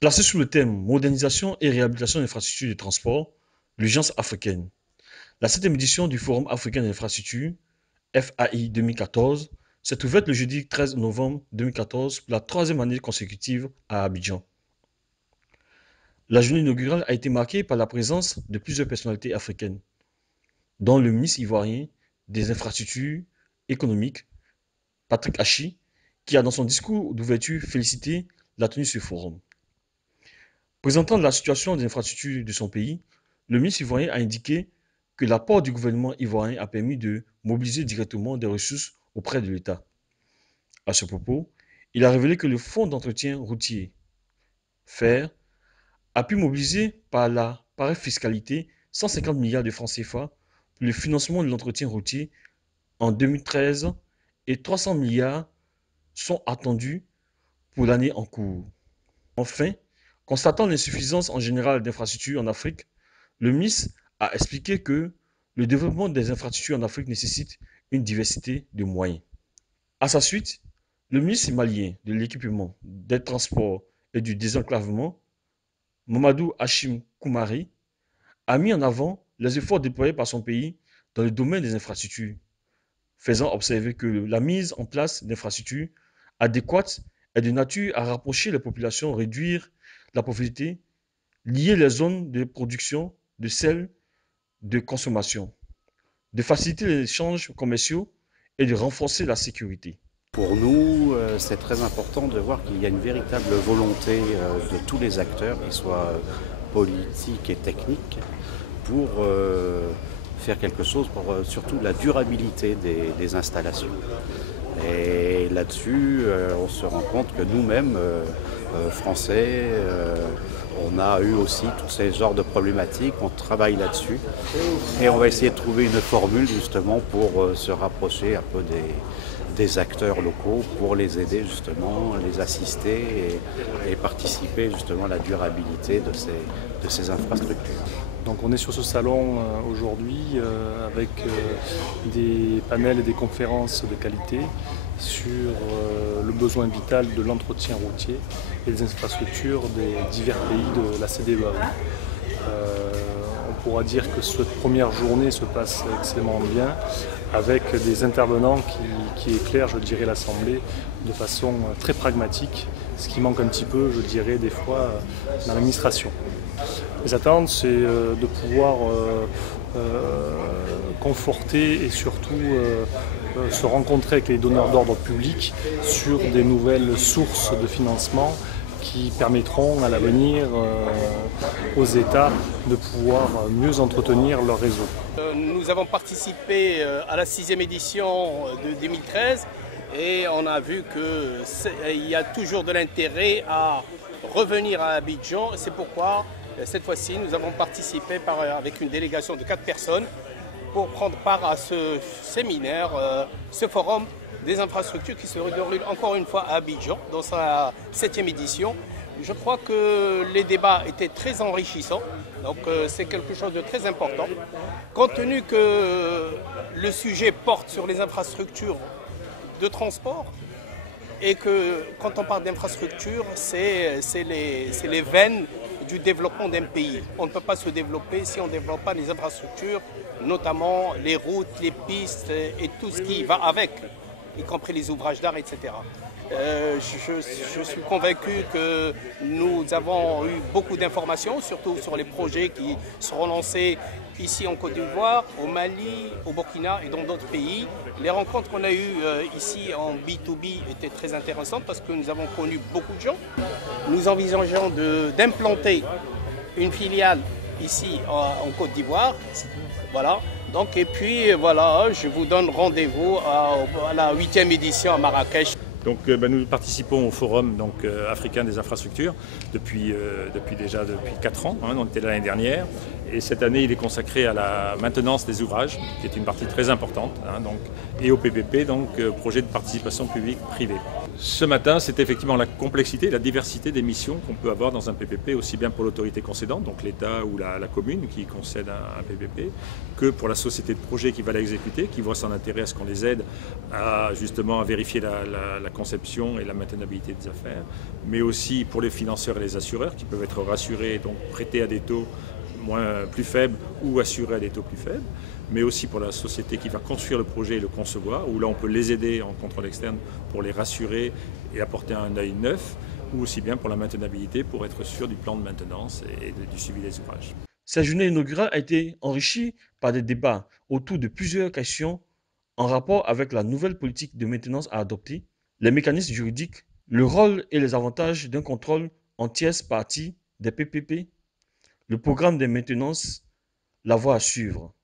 Placé sous le thème Modernisation et réhabilitation des infrastructures de transport, l'urgence africaine. La 7e édition du Forum africain des infrastructures, FAI 2014, s'est ouverte le jeudi 13 novembre 2014 pour la troisième année consécutive à Abidjan. La journée inaugurale a été marquée par la présence de plusieurs personnalités africaines, dont le ministre ivoirien des infrastructures économiques, Patrick Hachi, qui a dans son discours d'ouverture félicité la tenue de ce forum. Présentant la situation des infrastructures de son pays, le ministre ivoirien a indiqué que l'apport du gouvernement ivoirien a permis de mobiliser directement des ressources auprès de l'État. À ce propos, il a révélé que le Fonds d'entretien routier, FER, a pu mobiliser par la fiscalité 150 milliards de francs CFA pour le financement de l'entretien routier en 2013 et 300 milliards sont attendus pour l'année en cours. Enfin, constatant l'insuffisance en général d'infrastructures en Afrique, le ministre a expliqué que le développement des infrastructures en Afrique nécessite une diversité de moyens. À sa suite, le ministre malien de l'équipement, des transports et du désenclavement, Mamadou Hachim Koumari, a mis en avant les efforts déployés par son pays dans le domaine des infrastructures, faisant observer que la mise en place d'infrastructures adéquates est de nature à rapprocher les populations, réduire la pauvreté, lier les zones de production de celles de consommation, de faciliter les échanges commerciaux et de renforcer la sécurité. Pour nous, c'est très important de voir qu'il y a une véritable volonté de tous les acteurs, qu'ils soient politiques et techniques, pour faire quelque chose pour surtout la durabilité des installations. Et là-dessus, on se rend compte que nous-mêmes, Français, on a eu aussi tous ces genres de problématiques, on travaille là-dessus. Et on va essayer de trouver une formule justement pour se rapprocher un peu des acteurs locaux, pour les aider justement, les assister et participer justement à la durabilité de ces infrastructures. Donc on est sur ce salon aujourd'hui avec des panels et des conférences de qualité sur le besoin vital de l'entretien routier et des infrastructures des divers pays de la CEDEAO. On pourra dire que cette première journée se passe extrêmement bien avec des intervenants qui éclairent, je dirais, l'Assemblée de façon très pragmatique, ce qui manque un petit peu, je dirais, des fois dans l'administration. Les attentes, c'est de pouvoir conforter et surtout se rencontrer avec les donneurs d'ordre publics sur des nouvelles sources de financement qui permettront à l'avenir aux États de pouvoir mieux entretenir leur réseau. Nous avons participé à la 6e édition de 2013 et on a vu qu'il y a toujours de l'intérêt à revenir à Abidjan. C'est pourquoi cette fois-ci nous avons participé avec une délégation de 4 personnes pour prendre part à ce séminaire, ce forum des infrastructures qui se déroule encore une fois à Abidjan dans sa 7e édition. Je crois que les débats étaient très enrichissants, donc c'est quelque chose de très important. Compte tenu que le sujet porte sur les infrastructures de transport et que quand on parle d'infrastructures, c'est les veines du développement d'un pays. On ne peut pas se développer si on ne développe pas les infrastructures, notamment les routes, les pistes et tout ce qui va avec, y compris les ouvrages d'art, etc. Je suis convaincu que nous avons eu beaucoup d'informations, surtout sur les projets qui seront lancés ici en Côte d'Ivoire, au Mali, au Burkina et dans d'autres pays. Les rencontres qu'on a eues ici en B2B étaient très intéressantes parce que nous avons connu beaucoup de gens. Nous envisageons d'implanter une filiale ici en Côte d'Ivoire. Voilà. Donc, et puis voilà, je vous donne rendez-vous à la 8e édition à Marrakech. Donc, nous participons au Forum africain des infrastructures depuis 4 ans. On était là l'année dernière. Et cette année, il est consacré à la maintenance des ouvrages, qui est une partie très importante, et au PPP, donc projet de participation publique-privée. Ce matin, c'est effectivement la complexité, la diversité des missions qu'on peut avoir dans un PPP, aussi bien pour l'autorité concédante, donc l'État ou la commune qui concède un PPP, que pour la société de projet qui va l'exécuter, qui voit son intérêt à ce qu'on les aide à justement à vérifier la conception et la maintenabilité des affaires, mais aussi pour les financeurs et les assureurs qui peuvent être rassurés, donc prêter à des taux plus faibles ou assurés à des taux plus faibles, mais aussi pour la société qui va construire le projet et le concevoir, où là on peut les aider en contrôle externe pour les rassurer et apporter un œil neuf, ou aussi bien pour la maintenabilité, pour être sûr du plan de maintenance et du suivi des ouvrages. Cette journée inaugurale a été enrichie par des débats autour de plusieurs questions en rapport avec la nouvelle politique de maintenance à adopter, les mécanismes juridiques, le rôle et les avantages d'un contrôle en tierce partie des PPP, le programme de maintenance, la voie à suivre.